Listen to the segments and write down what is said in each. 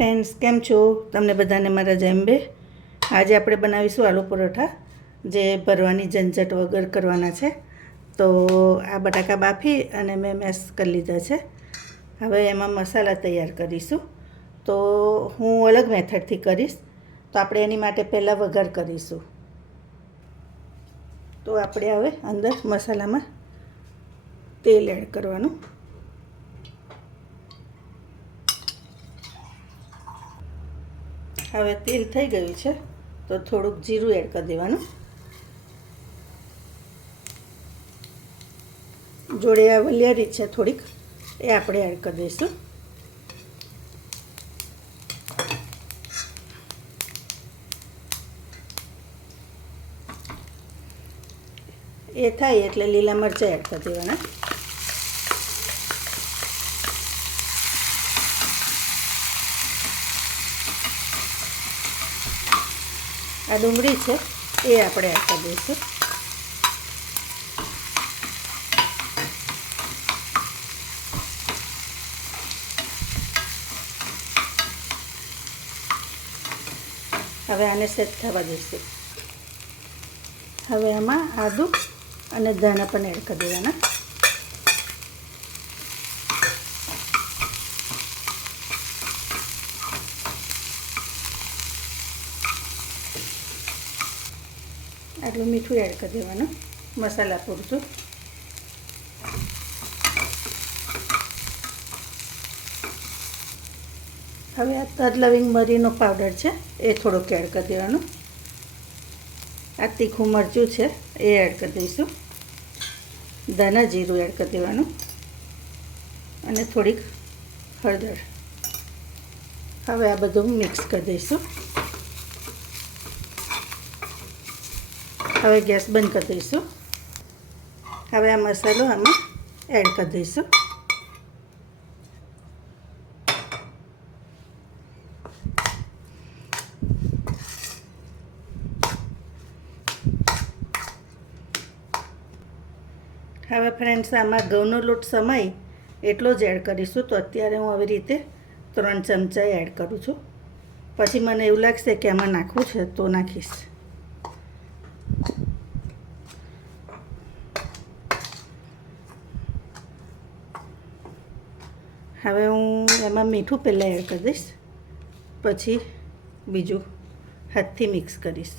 Friends, કેમ છો? તમને બધાને મારા જય અંબે. આજે આપણે બનાવીશું આલુ પરોઠા, જે ભરવાની ઝંઝટ વગર કરવાના છે. તો આ બટાકા બાફી અને મેં મેશ કરી લીધા છે. હવે એમાં મસાલા તૈયાર કરીશું. તો હું અલગ મેથડથી કરીશ. તો આપણે એની માટે પહેલાં વઘાર કરીશું. તો આપણે હવે અંદર મસાલામાં તેલ એડ કરવાનું. હવે તેલ થઈ ગયું છે તો થોડુંક જીરું એડ કરી દેવાનું. જોડે આ વલિયારી છે થોડીક, એ આપણે એડ કરી દઈશું. એ થાય એટલે લીલા મરચાં એડ કરી દેવાના. આ ડુંગળી છે એ આપણે એડ કરી દઈશું. હવે આને સેટ થવા દઈશું. હવે આમાં આદું અને ધાણા પણ એડ કરી દેવાના. આટલું મીઠું એડ કરી દેવાનું મસાલા પૂરતું. હવે આ તજ લવિંગ મરીનો પાવડર છે એ થોડોક એડ કરી દેવાનું. આ તીખું મરચું છે એ એડ કરી દઈશું. ધાણા જીરું એડ કરી દેવાનું અને થોડીક હળદર. હવે આ બધું મિક્સ કરી દઈશું. હવે ગેસ બંધ કરી દઈશું. હવે આ મસાલો આમાં એડ કરી દઈશું. હવે ફ્રેન્ડ્સ, આમાં ઘઉંનો લોટ સમાય એટલો જ એડ કરીશું. તો અત્યારે હું આવી રીતે 3 ચમચા એડ કરું છું. પછી મને એવું લાગશે કે આમાં નાખવું છે તો નાખીશ. હવે હું એમાં મીઠું પહેલાં એડ કરી દઈશ, પછી બીજું હાથથી મિક્સ કરીશ.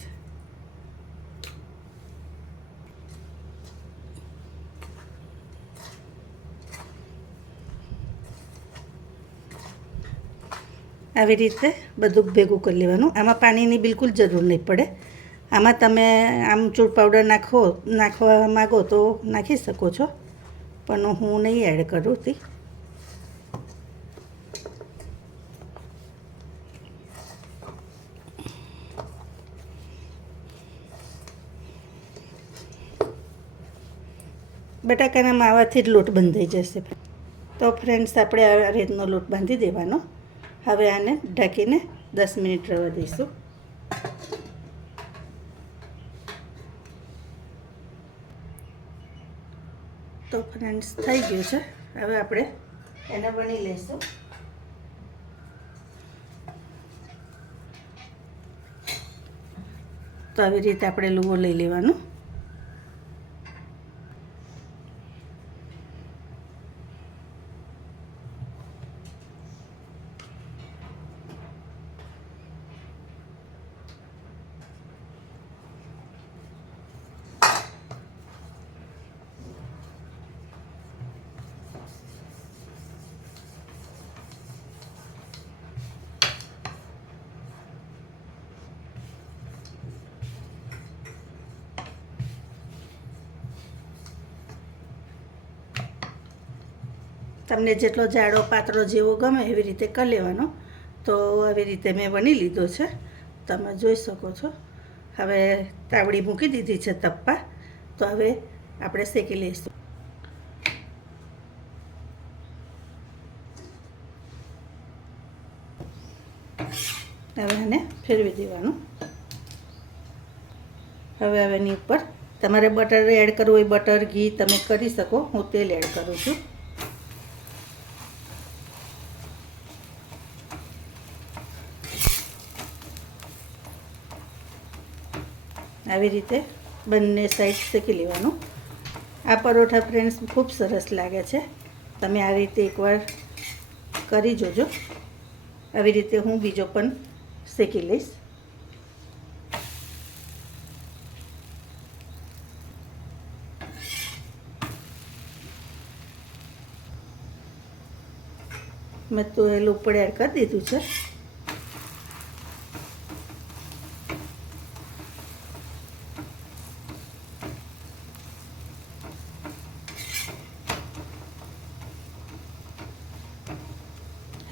આવી રીતે બધું ભેગું કરી લેવાનું. આમાં પાણીની બિલકુલ જરૂર નહીં પડે. આમાં તમે આમચૂર પાવડર નાખવા માગો તો નાખી શકો છો, પણ હું નહીં એડ કરું હતી. બટાકાના માવાથી જ લોટ બંધાઈ જશે. તો ફ્રેન્ડ્સ, આપણે આ રીતનો લોટ બાંધી દેવાનો. હવે આને ઢાંકીને 10 મિનિટ રહેવા દઈશું. તો ફ્રેન્ડ્સ, થઈ ગયું છે. હવે આપણે એને વણી લઈશું. તો આવી રીતે આપણે લુવો લઈ લેવાનું. તમને જેટલો જાડો પાતળો જેવો ગમે એવી રીતે કરી લેવાનો. તો આવી રીતે મેં વણી લીધો છે, તમે જોઈ શકો છો. હવે તાવડી મૂકી દીધી છે તપ્પા. તો હવે આપણે શેકી લઈશું. હવે આને ફેરવી દેવાનું. હવે આની ઉપર તમારે બટર એડ કરવું હોય, બટર ઘી તમે કરી શકો. હું તેલ એડ કરું છું. આવી રીતે બંને સાઈડ શેકી લેવાનું. આ પરોઠા ફ્રેન્ડ્સ ખૂબ સરસ લાગે છે. તમે આ રીતે એકવાર કરી જોજો. આવી રીતે હું બીજો પણ શેકી લઈશ. મેં તો એલું ઉપર એડ કરી દીધું છે.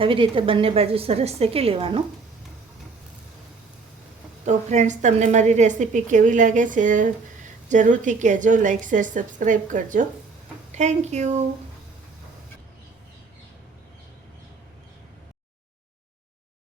આવી રીતે બંને બાજુ સરસ શેકી લેવાનું. તો ફ્રેન્ડ્સ, તમને મારી રેસીપી કેવી લાગે છે જરૂરથી કહેજો. લાઈક શેર સબસ્ક્રાઈબ કરજો. Thank you.